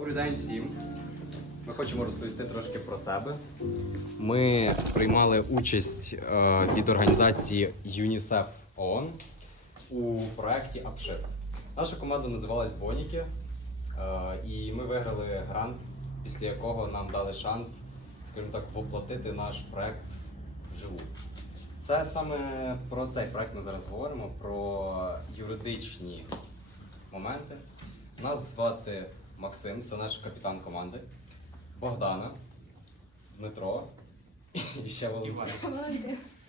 Добрий день всім. Ми хочемо розповісти трошки про себе. Ми приймали участь е, від організації ЮНІСЕФ ООН у проєкті Апшит. Наша команда називалась Боніки, е, і ми виграли грант, після якого нам дали шанс, скажімо так, воплотити наш проєкт вживу. Це саме про цей проект ми зараз говоримо, про юридичні моменти. Нас звати Максим, це наш капітан команди. Богдана, Дмитро і ще Володимир.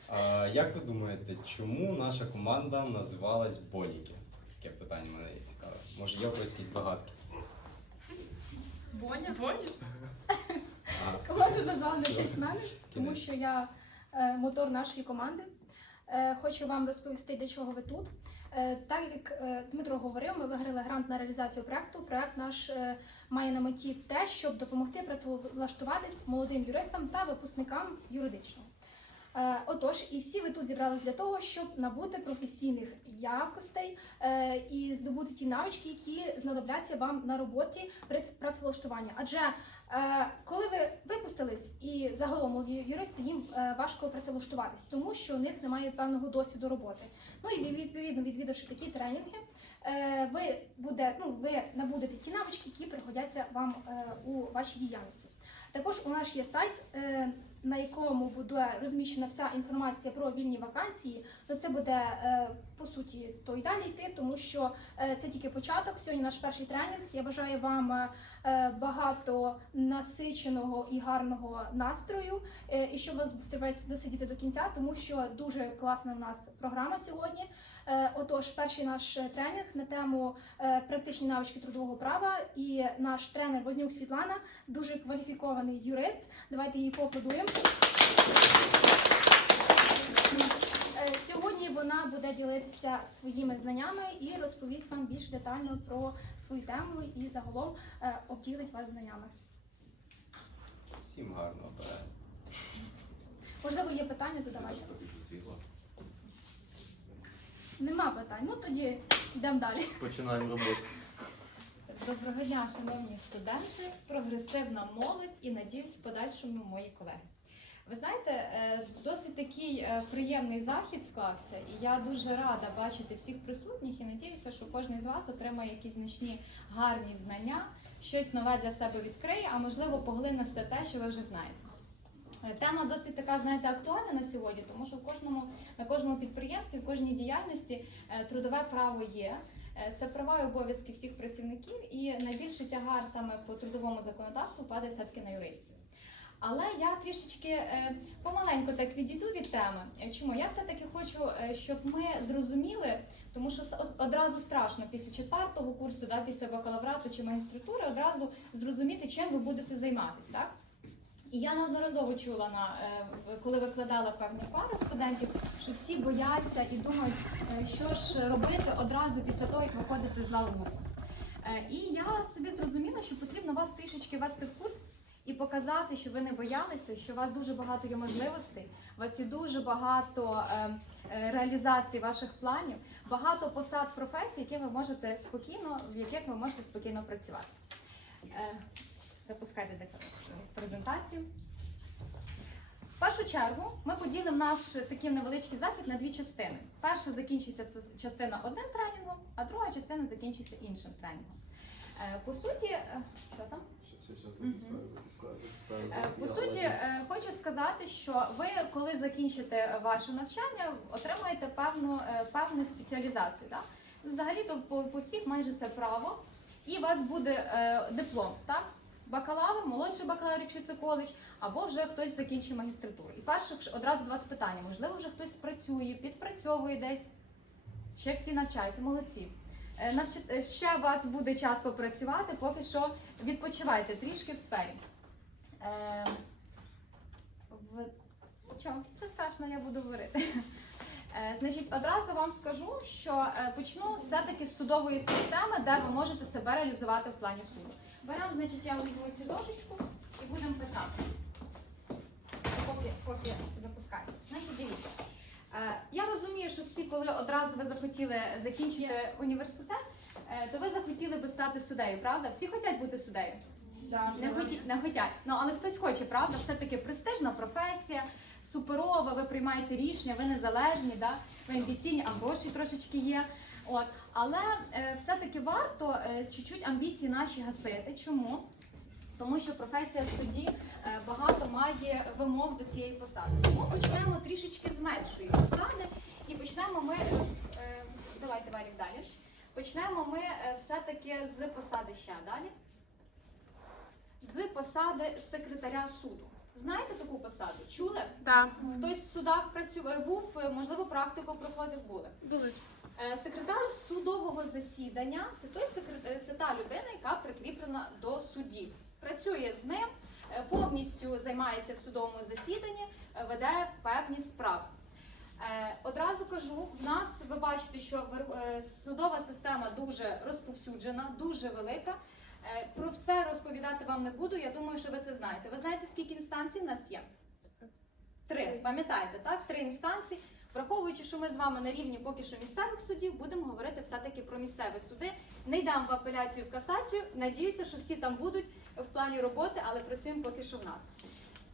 А, Як ви думаєте, чому наша команда називалась Боніки? Таке питання мене є цікаве. Може, є у когось якісь здогадки? Боня. Ага. Команду назвали на честь мене, тому що я е, мотор нашої команди. Е, хочу вам розповісти, для чого ви тут. Е, так як е, Дмитро говорив, ми виграли грант на реалізацію проекту. Проект наш е, має на меті те, щоб допомогти працевлаштуватись молодим юристам та випускникам юридичного. Е, Отож, і всі ви тут зібрались для того, щоб набути професійних якостей е, і здобути ті навички, які знадобляться вам на роботі при працевлаштуванні. Адже е, коли ви випустились і загалом юристи, їм важко працевлаштуватись, тому що у них немає певного досвіду роботи. Ну і відповідно відвідавши такі тренінги, ви буде, ну ви набудете ті навички, які пригодяться вам у вашій діяльності. Також у нас є сайт, на якому буде розміщена вся інформація про вільні вакансії. То це буде е, по суті то й далі йти, тому що е, це тільки початок. Сьогодні наш перший тренінг. Я бажаю вам е, багато насиченого і гарного настрою, е, і щоб вас терпець досидіти до кінця, тому що дуже класна в нас програма сьогодні. Е, Отож, перший наш е, тренінг на тему е, практичні навички трудового права, і наш тренер Вознюк Світлана, дуже кваліфікований юрист. Давайте її поаплодуємо. Е, Сьогодні вона буде ділитися своїми знаннями і розповість вам більш детально про свою тему і загалом е, обділить вас знаннями. Всім гарного перегляду. Можливо, є питання, задавайте. Нема питань. Ну тоді йдемо далі. Починаємо роботу. Доброго дня, шановні студенти, прогресивна молодь і надіюсь, в подальшому мої колеги. Ви знаєте, е, досить такий е, приємний захід склався, і я дуже рада бачити всіх присутніх і надіюся, що кожен з вас отримає якісь значні гарні знання, щось нове для себе відкриє, а можливо поглине все те, що ви вже знаєте. Е, Тема досить така, знаєте, актуальна на сьогодні, тому що в кожному на кожному підприємстві, в кожній діяльності трудове право є. Це права і обов'язки всіх працівників, і найбільший тягар саме по трудовому законодавству падає все-таки на юристів. Але я трішечки е, помаленьку так відійду від теми. Е, Чому я все-таки хочу, е, щоб ми зрозуміли, тому що одразу страшно після четвертого курсу, да, після бакалаврату чи магістратури, одразу зрозуміти, чим ви будете займатися, так? І я неодноразово чула на коли викладала певні пари студентів, що всі бояться і думають, що ж робити одразу після того, як виходити з лав вузу. Е, І я собі зрозуміла, що потрібно вас трішечки вести в курс і показати, що ви не боялися, що у вас дуже багато є можливостей, у вас є дуже багато е, е, ваших планів, багато посад професій, які ви можете спокійно, в яких ви можете спокійно працювати. Е, Запускайте презентацію. В першу чергу ми поділимо наш такий невеличкий захід на дві частини. Перша закінчиться ця частина одним тренінгом, а друга частина закінчиться іншим тренінгом. По суті, що там? Е, По суті, е, хочу сказати, що ви, коли закінчите ваше навчання, отримаєте певну, е, певну спеціалізацію. Так? Взагалі, то по, по всіх майже це право, і у вас буде диплом, так? Бакалавр, молодший бакалавр, якщо це коледж, або вже хтось закінчив магістратуру. І перше одразу до вас питання: можливо, вже хтось працює, підпрацьовує десь, ще всі навчаються, молодці. Е, е, Ще у вас буде час попрацювати, поки що відпочивайте трішки в сфері. Е. Нічого, що страшно, я буду говорити. Е, Значить, одразу вам скажу, що почну все-таки з судової системи, де ви можете себе реалізувати в плані суду. Беремо, значить, я візьму цю дошечку і будемо писати. Поки, поки запускається. Значить, дивіться. Е, Я розумію, що всі, коли одразу ви захотіли закінчити університет, е, то ви захотіли би стати суддею, правда? Всі хочуть бути суддею? Не хотіть, не хотять. Ну але хтось хоче, правда? Все-таки престижна професія, суперова, ви приймаєте рішення, ви незалежні, да? ви амбіційні, а гроші трошечки є. От. Але е, все-таки варто е, чуть-чуть амбіції наші гасити. Чому? Тому що професія судді е, багато має вимог до цієї посади. Тому почнемо трішечки з меншої посади і почнемо ми. е, е, давайте Валік далі. Почнемо ми все-таки з посади ще далі. З посади секретаря суду. Знаєте таку посаду? Чули? Так. Хтось в судах працює, був, можливо, практику проходив, були. Дуже. Секретар судового засідання це той секретар, це та людина, яка прикріплена до судді. Працює з ним, е, повністю займається в судовому засіданні, е, веде певні справи. Е, Одразу кажу, в нас ви бачите, що судова система дуже розповсюджена, дуже велика. Про все розповідати вам не буду. Я думаю, що ви це знаєте. Ви знаєте, скільки інстанцій в нас є? Три. Пам'ятаєте, так? Три інстанції. Враховуючи, що ми з вами на рівні поки що місцевих судів, будемо говорити все-таки про місцеві суди. Не йдемо в апеляцію в касацію. Надіюся, що всі там будуть в плані роботи, але працюємо поки що в нас.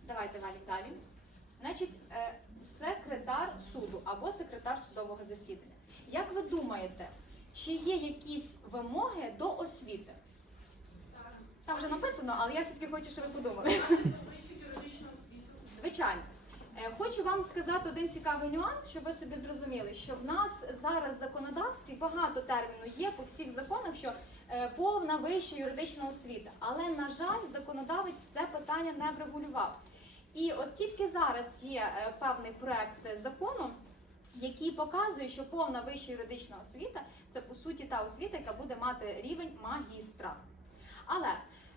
Давайте Валік далі. Значить, е, секретар суду або секретар судового засідання. Як ви думаєте, чи є якісь вимоги до освіти? Там вже написано, але я все-таки хочу, щоб ви подумали. Звичайно. Е, Хочу вам сказати один цікавий нюанс, щоб ви собі зрозуміли, що в нас зараз в законодавстві багато терміну є по всіх законах, що повна вища юридична освіта. Але, на жаль, законодавець це питання не врегулював. І от тільки зараз є е, певний проект закону, який показує, що повна вища юридична освіта це по суті та освіта, яка буде мати рівень магістра. Але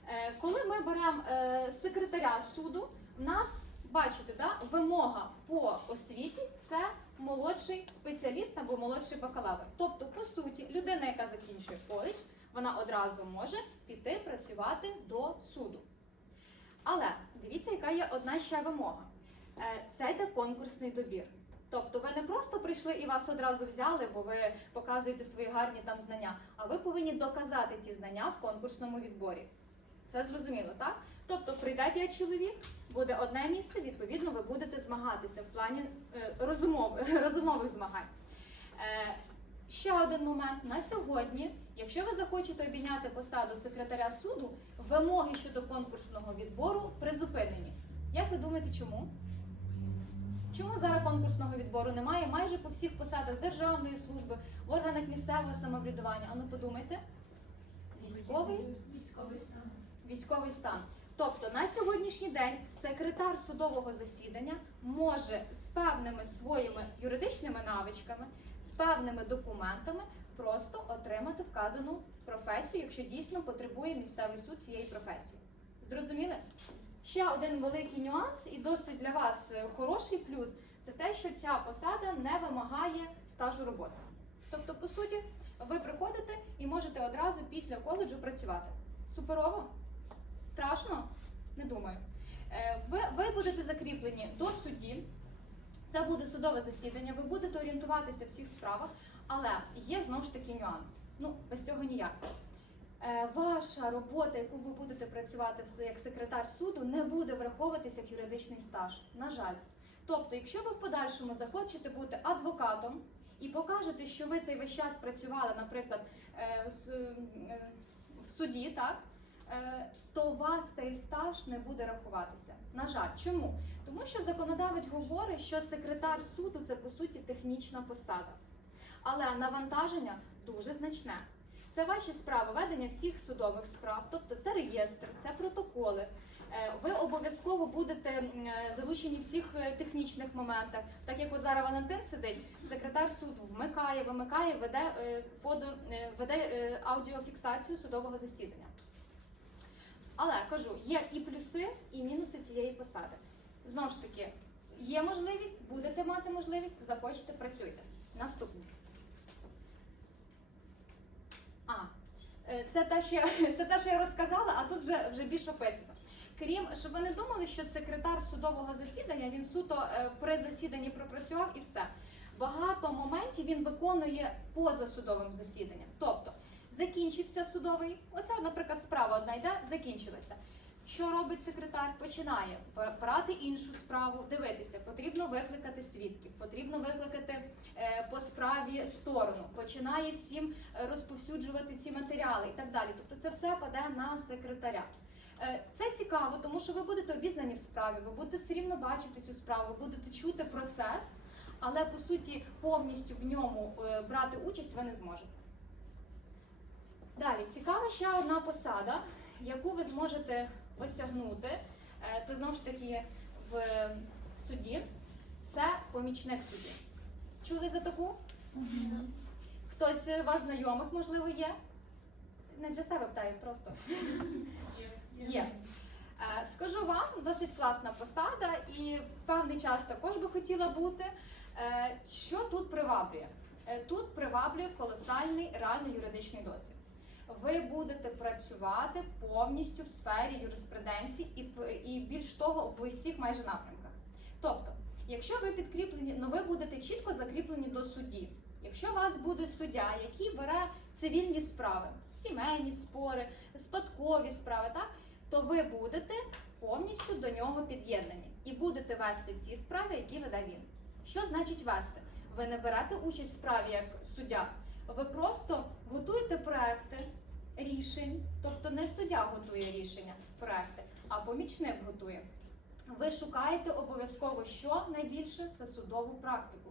е, коли ми беремо е, секретаря суду, в нас бачите, да, вимога по освіті це молодший спеціаліст або молодший бакалавр. Тобто, по суті, людина, яка закінчує коледж, вона одразу може піти працювати до суду. Але дивіться, яка є одна ще вимога. Е, Це йде конкурсний добір. Тобто ви не просто прийшли і вас одразу взяли, бо ви показуєте свої гарні там знання, а ви повинні доказати ці знання в конкурсному відборі. Це зрозуміло, так? Тобто прийде 5 чоловік, буде одне місце, відповідно, ви будете змагатися в плані е, розумов, розумових змагань. Ще один момент на сьогодні, якщо ви захочете обійняти посаду секретаря суду, вимоги щодо конкурсного відбору призупинені. Як ви думаєте, чому? Чому зараз конкурсного відбору немає майже по всіх посадах державної служби, в органах місцевого самоврядування? А ну подумайте. Військовий військовий стан. Тобто на сьогоднішній день секретар судового засідання може з певними своїми юридичними навичками, певними документами просто отримати вказану професію, якщо дійсно потребує місцевий суд цієї професії. Зрозуміли? Ще один великий нюанс і досить для вас е, хороший плюс це те, що ця посада не вимагає стажу роботи. Тобто, по суті, ви приходите і можете одразу після коледжу працювати. Суперово? Страшно? Не думаю. Е, Ви, ви будете закріплені до судді. Це буде судове засідання, ви будете орієнтуватися в всіх справах, але є знову ж таки нюанс. Ну, без цього ніяк. Е, Ваша робота, яку ви будете працювати як секретар суду, не буде враховуватися як юридичний стаж. На жаль. Тобто, якщо ви в подальшому захочете бути адвокатом і покажете, що ви цей весь час працювали, наприклад, е, е, в суді, так? Е, то вас цей стаж не буде рахуватися. На жаль, чому? Тому що законодавець говорить, що секретар суду це по суті технічна посада. Але навантаження дуже значне. Це ваші справи, ведення всіх судових справ, тобто це реєстр, це протоколи. Е, Ви обов'язково будете е, залучені всіх технічних моментах. Так як от зараз Валентин сидить, секретар суду вмикає, вимикає, веде фото, веде аудіофіксацію судового засідання. Але кажу, є і плюси, і мінуси цієї посади. Знову ж таки, є можливість, будете мати можливість, захочете, працюйте. Наступне. А, е, це те, що я, це те, що я розказала, а тут вже, вже більш описано. Крім, щоб ви не думали, що секретар судового засідання він суто е, при засіданні пропрацював і все. Багато моментів він виконує поза судовим засіданням. Тобто Закінчився судовий. Оця, наприклад, справа одна йде, закінчилася. Що робить секретар? Починає брати іншу справу, дивитися, потрібно викликати свідків, потрібно викликати е, по справі сторону, починає всім е, розповсюджувати ці матеріали і так далі. Тобто це все паде на секретаря. Е, Це цікаво, тому що ви будете обізнані в справі, ви будете все рівно бачити цю справу, ви будете чути процес, але по суті повністю в ньому брати участь ви не зможете. Далі, цікава ще одна посада, яку ви зможете осягнути. Е, Це знову ж таки в суді. Це помічник судді. Чули за таку? Хтось з вас знайомих, можливо, є? Не для себе питаю, просто. Є. Е, Скажу вам, досить класна посада, і певний час також би хотіла бути. Е, Що тут приваблює? Тут приваблює колосальний реально юридичний досвід. Ви будете працювати повністю в сфері юриспруденції і, і більш того, в усіх майже напрямках. Тобто, якщо ви підкріплені, ну ви будете чітко закріплені до судді. Якщо у вас буде суддя, який бере цивільні справи, сімейні спори, спадкові справи, так, то ви будете повністю до нього під'єднані і будете вести ці справи, які веде він. Що значить вести? Ви не берете участь в справі як суддя, ви просто готуєте проекти рішень, тобто не суддя готує рішення, проекти, а помічник готує. Ви шукаєте обов'язково що найбільше це судову практику.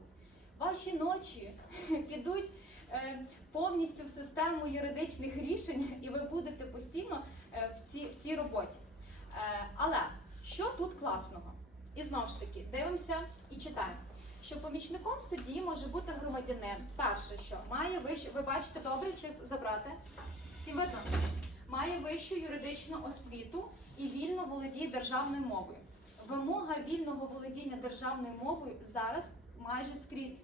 Ваші ночі підуть е, повністю в систему юридичних рішень, і ви будете постійно е, в, цій, в цій роботі. Е, але що тут класного? І знову ж таки, дивимося і читаємо. Що помічником судді може бути громадянин. Перше, що має вищу, ви бачите добре, чи забрати? Всім видно? Має вищу юридичну освіту і вільно володіє державною мовою. Вимога вільного володіння державною мовою зараз майже скрізь.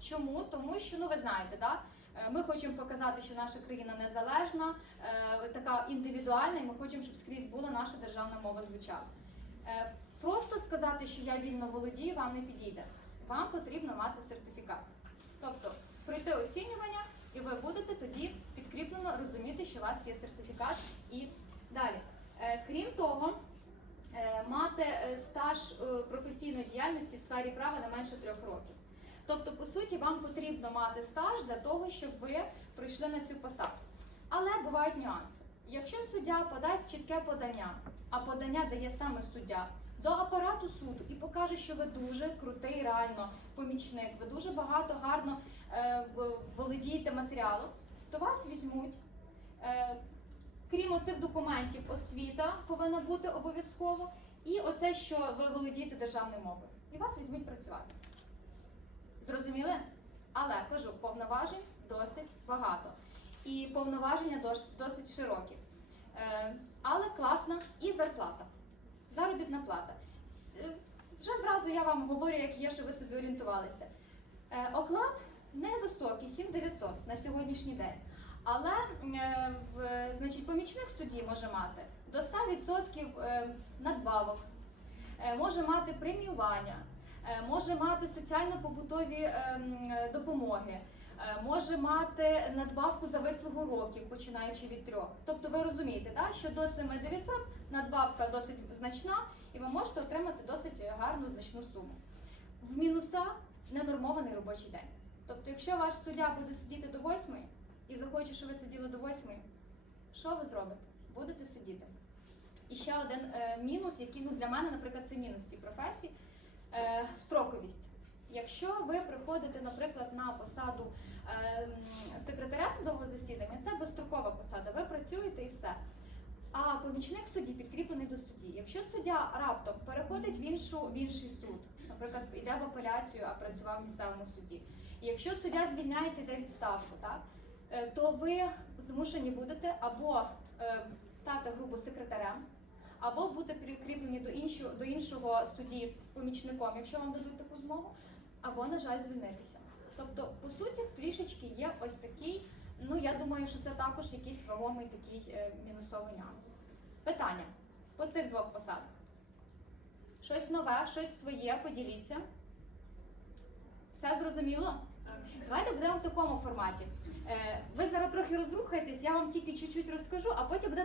Чому? Тому що ну ви знаєте, да? е, ми хочемо показати, що наша країна незалежна, е, така індивідуальна, і ми хочемо, щоб скрізь була наша державна мова звучала. Е, Просто сказати, що я вільно володію, вам не підійде. Вам потрібно мати сертифікат. Тобто пройти оцінювання, і ви будете тоді підкріплено розуміти, що у вас є сертифікат і далі. Е, Крім того, е, мати е, стаж професійної діяльності в сфері права не менше трьох років. Тобто, по суті, вам потрібно мати стаж для того, щоб ви прийшли на цю посаду. Але бувають нюанси. Якщо суддя подасть чітке подання, а подання дає саме суддя до апарату суду і покаже, що ви дуже крутий реально помічник, ви дуже багато гарно е, володієте матеріалом, то вас візьмуть. Е, крім оцих документів, освіта повинна бути обов'язково, і оце, що ви володієте державною мовою. І вас візьмуть працювати. Зрозуміли? Але кажу, повноважень досить багато. І повноваження досить широкі. Е, але класна і зарплата. Заробітна плата. Е, Вже зразу я вам говорю, як є, щоб ви собі орієнтувалися. Е, оклад невисокий, 7900 на сьогоднішній день. Але е, значить, помічник судді може мати до 100% е, надбавок, може мати преміювання, може мати соціально-побутові допомоги, може мати надбавку за вислугу років, починаючи від трьох. Тобто ви розумієте, да, що до 7900 надбавка досить значна, і ви можете отримати досить гарну значну суму. В мінуса ненормований робочий день. Тобто, якщо ваш суддя буде сидіти до восьмої і захоче, щоб ви сиділи до восьмої, що ви зробите? Будете сидіти. І ще один е, мінус, який ну, для мене, наприклад, це мінус цієї професії е, строковість. Якщо ви приходите, наприклад, на посаду е, секретаря судового засідання, це безстрокова посада, ви працюєте і все. А помічник судді підкріплений до судді. Якщо суддя раптом переходить в, іншу, в інший суд, наприклад, йде в апеляцію, а працював в місцевому суді, якщо суддя звільняється, йде відставку, так, е, то ви змушені будете або е, стати грубо секретарем, або бути прикріплені до іншого, до іншого судді помічником, якщо вам дадуть таку змогу, або, на жаль, звільнитися. Тобто, по суті, трішечки є ось такий. Ну, я думаю, що це також якийсь вагомий такий е, мінусовий нюанс. Питання по цих двох посадах. Щось нове, щось своє, поділіться. Все зрозуміло? Давайте будемо в такому форматі. Е, Ви зараз трохи розрухаєтесь, я вам тільки чуть-чуть розкажу, а потім буде